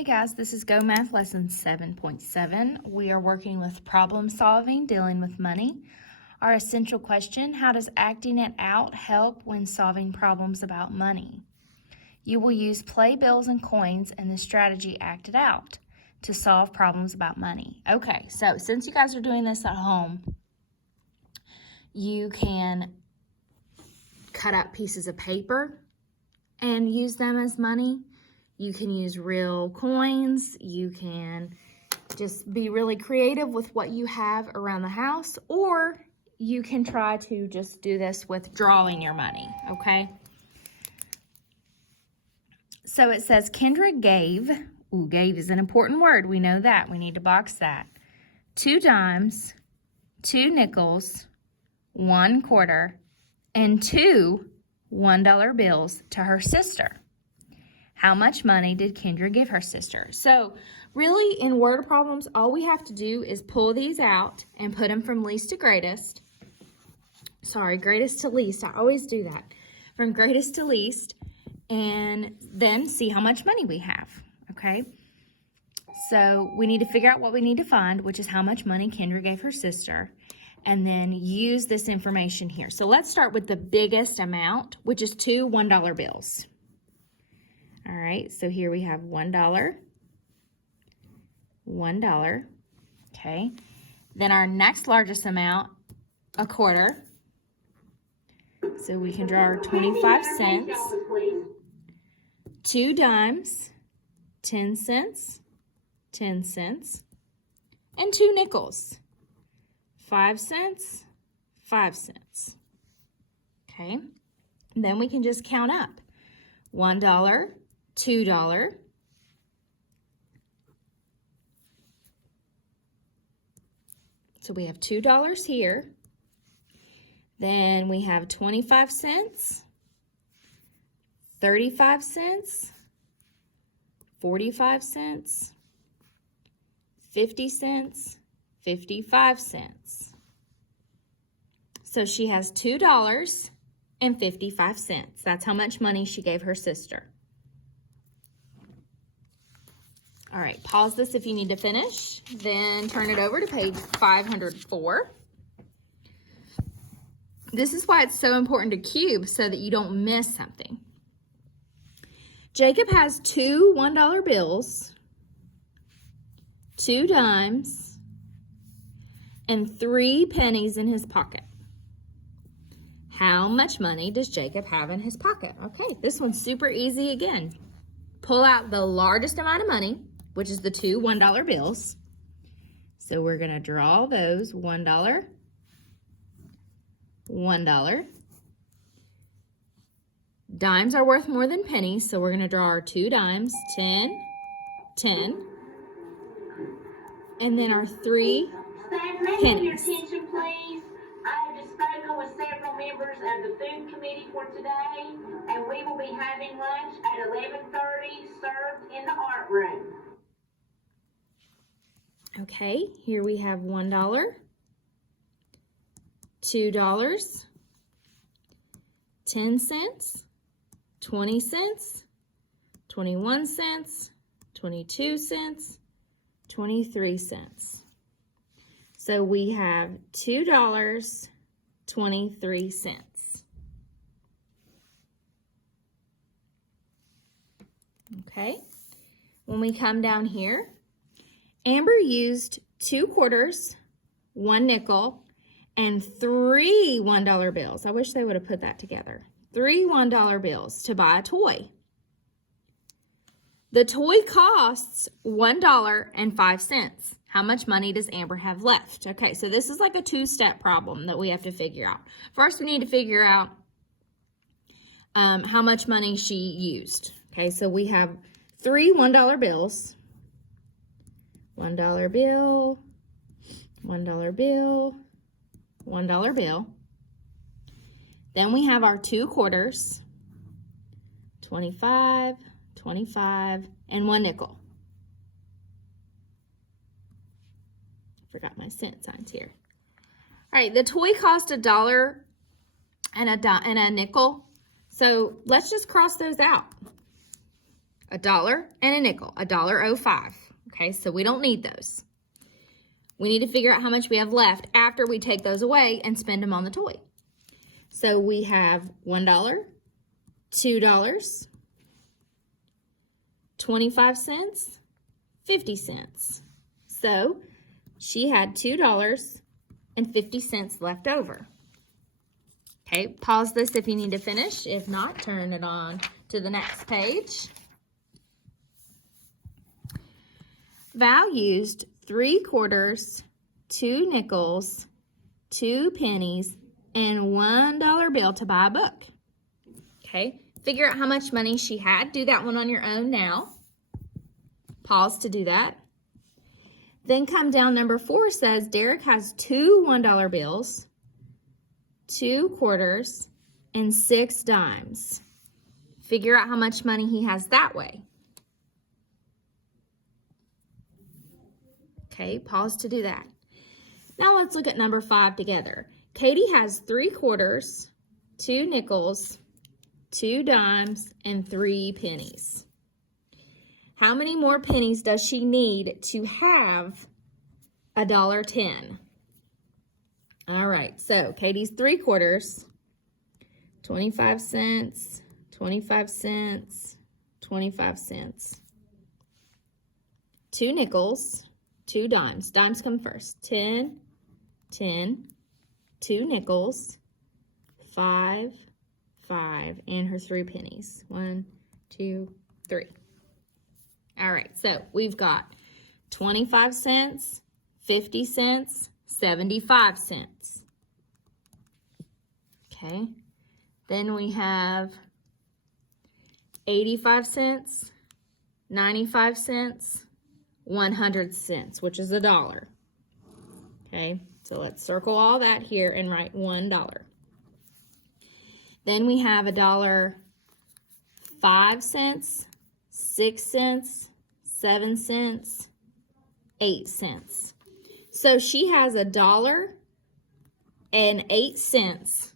Hey guys, this is Go Math Lesson 7.7. We are working with problem solving, dealing with money. Our essential question, how does acting it out help when solving problems about money? You will use play bills and coins and the strategy act it out to solve problems about money. Okay, so since you guys are doing this at home, you can cut out pieces of paper and use them as money. You can use real coins. You can just be really creative with what you have around the house, or you can try to just do this with drawing your money, okay? So it says Kendra gave, gave is an important word. We know that. We need to box that. 2 dimes, 2 nickels, 1 quarter, and 2 $1 bills to her sister. How much money did Kendra give her sister? So really in word problems, all we have to do is pull these out and put them from least to greatest. Sorry, greatest to least. I always do that. From greatest to least, and then see how much money we have, okay? So we need to figure out what we need to find, which is how much money Kendra gave her sister, and then use this information here. So let's start with the biggest amount, which is 2 $1 bills. All right, so here we have $1, $1, okay. Then our next largest amount, a quarter. So we can draw our 25 cents. 2 dimes, 10 cents, 10 cents, and 2 nickels, 5 cents, 5 cents. Okay, and then we can just count up. $1, $2, so we have $2 here. Then we have 25 cents, 35 cents, 45 cents, 50 cents, 55 cents. So she has $2 and 55 cents. That's how much money she gave her sister. All right, pause this if you need to finish, then turn it over to page 504. This is why it's so important to cube, so that you don't miss something. Jacob has 2 $1 bills, 2 dimes, and 3 pennies in his pocket. How much money does Jacob have in his pocket? Okay, this one's super easy again. Pull out the largest amount of money, which is the 2 $1 bills. So we're going to draw those. $1, $1. Dimes are worth more than pennies, so we're going to draw our 2 dimes. 10, 10. And then our 3 pennies. Your attention, please. I have just spoken with several members of the food committee for today, and we will be having lunch at 11:30, served in the art room. Okay, here we have $1, $2, 10 cents, 20 cents, 21 cents, 22 cents, 23 cents. So we have $2, 23 cents. Okay, when we come down here, Amber used 2 quarters, 1 nickel, and 3 $1 bills. I wish they would have put that together. 3 $1 bills to buy a toy. The toy costs $1.05. How much money does Amber have left? Okay, so this is like a 2-step problem that we have to figure out. First, we need to figure out how much money she used. Okay, so we have 3 $1 bills. $1 bill, $1 bill, $1 bill. Then we have our 2 quarters, 25, 25, and 1 nickel. Forgot my cent signs here. All right, the toy cost $1 and a nickel. So let's just cross those out. $1 and a nickel, $1.05. Okay, so we don't need those. We need to figure out how much we have left after we take those away and spend them on the toy. So we have $1, $2, 25 cents, 50 cents. So she had $2.50 left over. Okay, pause this if you need to finish. If not, turn it on to the next page. Val used 3 quarters, 2 nickels, 2 pennies, and $1 bill to buy a book. Okay, figure out how much money she had. Do that one on your own now. Pause to do that. Then come down, number 4 says Derek has 2 $1 bills, 2 quarters, and 6 dimes. Figure out how much money he has that way. Okay, pause to do that. Now let's look at number 5 together. Katie has 3 quarters, 2 nickels, 2 dimes, and 3 pennies. How many more pennies does she need to have $1.10? All right, so Katie's 3 quarters, 25 cents, 25 cents, 25 cents. 2 nickels, 2 dimes. Dimes come first. 10, 10, 2 nickels, 5, 5, and her 3 pennies. 1, 2, 3. All right, so we've got 25 cents, 50 cents, 75 cents. Okay, then we have 85 cents, 95 cents, 100 cents, which is $1. Okay, so let's circle all that here and write $1. Then we have $1.05, 6 cents, 7 cents, 8 cents. So she has $1.08.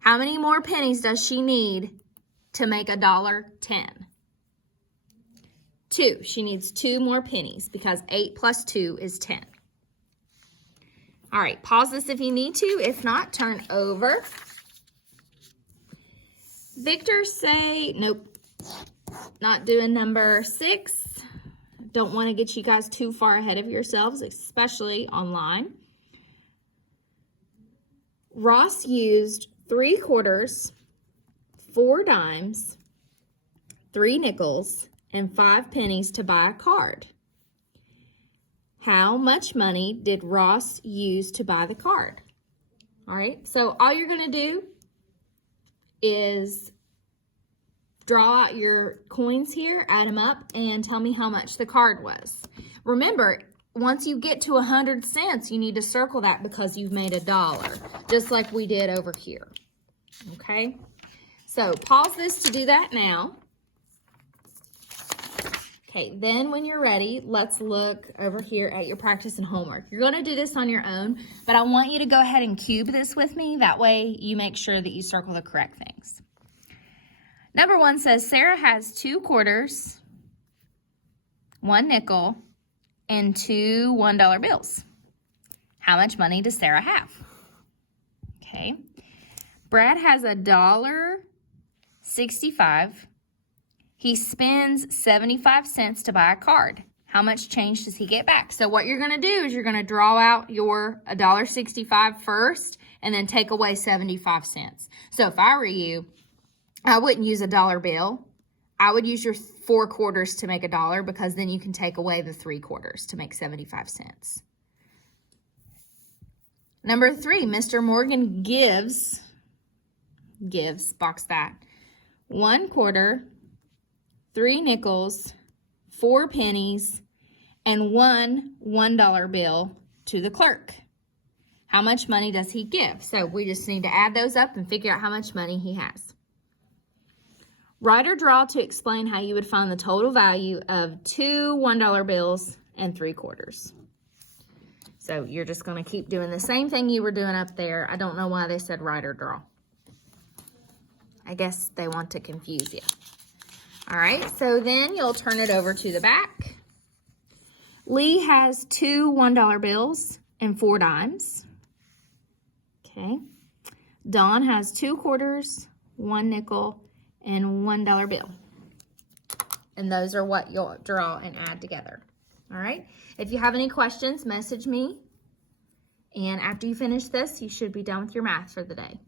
How many more pennies does she need to make $1.10? 2. She needs 2 more pennies because 8 plus 2 is 10. All right, pause this if you need to. If not, turn over. Victor say, nope, not doing number 6. Don't want to get you guys too far ahead of yourselves, especially online. Ross used 3 quarters, 4 dimes, 3 nickels, and 5 pennies to buy a card. How much money did Ross use to buy the card? All right, so all you're going to do is draw out your coins here, add them up, and tell me how much the card was. Remember, once you get to 100 cents, you need to circle that because you've made $1, just like we did over here. Okay, so pause this to do that now. Okay, then when you're ready, let's look over here at your practice and homework. You're going to do this on your own, but I want you to go ahead and cube this with me. That way you make sure that you circle the correct things. Number 1 says Sarah has 2 quarters, 1 nickel, and 2 $1 bills. How much money does Sarah have? Okay. Brad has $1.65. He spends 75 cents to buy a card. How much change does he get back? So what you're going to do is you're going to draw out your $1.65 first and then take away 75 cents. So if I were you, I wouldn't use a $1 bill. I would use your 4 quarters to make $1 because then you can take away the 3 quarters to make 75 cents. Number 3, Mr. Morgan gives, box that, 1 quarter, 3 nickels, 4 pennies, and 1 $1 bill to the clerk. How much money does he give? So we just need to add those up and figure out how much money he has. Write or draw to explain how you would find the total value of 2 $1 bills and 3 quarters. So you're just going to keep doing the same thing you were doing up there. I don't know why they said write or draw. I guess they want to confuse you. All right, so then you'll turn it over to the back. Lee has 2 $1 bills and 4 dimes. Okay. Dawn has 2 quarters, 1 nickel, and $1 bill. And those are what you'll draw and add together. All right. If you have any questions, message me. And after you finish this, you should be done with your math for the day.